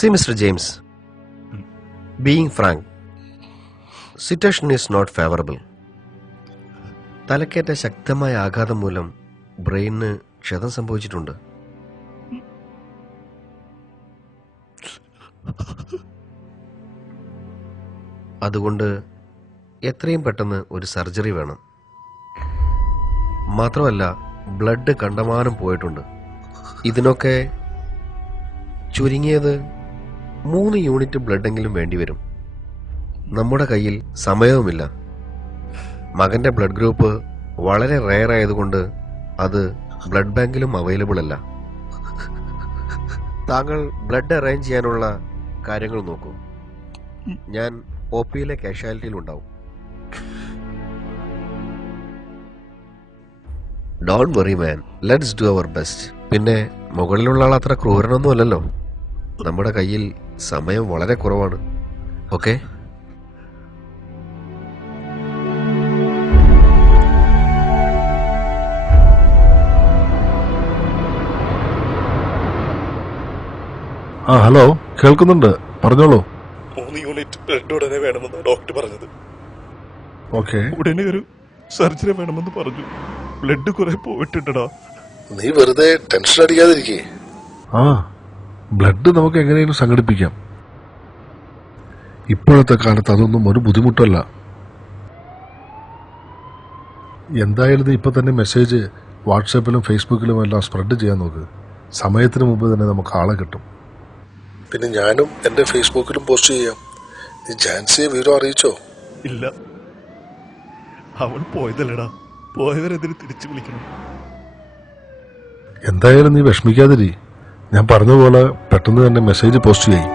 See, Mr. James, being frank, situation is not favorable. തലക്കേറ്റ ശക്തമായ ആഘാതം മൂലം ബ്രെയിനിന് ക്ഷതം സംഭവിച്ചിട്ടുണ്ട്. അതുകൊണ്ട് എത്രയും പെട്ടെന്ന് ഒരു സർജറി വേണം. മാത്രമല്ല ബ്ലഡ് കണ്ടമാനം പോയിട്ടുണ്ട്. ഇതിനൊക്കെ ചുരുങ്ങിയത് 3 യൂണിറ്റ് ബ്ലഡെങ്കിലും വേണ്ടിവരും. നമ്മുടെ കയ്യിൽ സമയവുമില്ല. മകന്റെ ബ്ലഡ് ഗ്രൂപ്പ് വളരെ റെയർ ആയതുകൊണ്ട് അത് ബ്ലഡ് ബാങ്കിലും അവൈലബിൾ അല്ല. താങ്കൾ ബ്ലഡ് അറേഞ്ച് ചെയ്യാനുള്ള കാര്യങ്ങൾ നോക്കൂ. ഞാൻ OPയിലെ കാഷ്വാലിറ്റിയിൽ ഉണ്ടാവും. Don't worry man, let's do our best. പിന്നെ മുകളിലുള്ള ആൾ അത്ര ക്രൂരനൊന്നും അല്ലല്ലോ. നമ്മുടെ കയ്യിൽ സമയം വളരെ കുറവാണ്. ഓക്കെ? ഹലോ, കേൾക്കുന്നുണ്ട്, പറഞ്ഞോളൂ. 3 യൂണിറ്റ് ബ്ലഡ് ഉടനെ വേണമെന്ന് ഡോക്ടർ പറഞ്ഞത്. ഓക്കെ, ഉടനെ ഒരു സർജറി വേണമെന്ന് പറഞ്ഞു. ബ്ലഡ് കുറെ പോയിട്ടുണ്ടടാ. നീ വെറുതെ ടെൻഷൻ അടിക്കാതിരിക്കേ. ബ്ലഡ് നമുക്ക് എങ്ങനെയും സംഘടിപ്പിക്കാം. ഇപ്പോഴത്തെ കാലത്ത് അതൊന്നും ഒരു ബുദ്ധിമുട്ടല്ല. എന്തായാലും നീ ഇപ്പൊ തന്നെ മെസ്സേജ് വാട്സാപ്പിലും ഫേസ്ബുക്കിലും എല്ലാം സ്പ്രെഡ് ചെയ്യാൻ നോക്ക്. സമയത്തിന് മുമ്പ് തന്നെ നമുക്ക് ആളെ കിട്ടും. പിന്നെ ഞാനും എന്റെ ഫേസ്ബുക്കിലും പോസ്റ്റ് ചെയ്യാം. നീ ജാൻസിയെ വിവരം അറിയിച്ചോ? ഇല്ല, അവൾ പോയതല്ലടാ. പോയവരെതിരെ തിരിച്ചു വിളിക്കണം. എന്തായാലും നീ വിഷമിക്കാതിരി. ഞാൻ പറഞ്ഞ പോലെ പെട്ടെന്ന് തന്നെ മെസ്സേജ് പോസ്റ്റ് ചെയ്യും.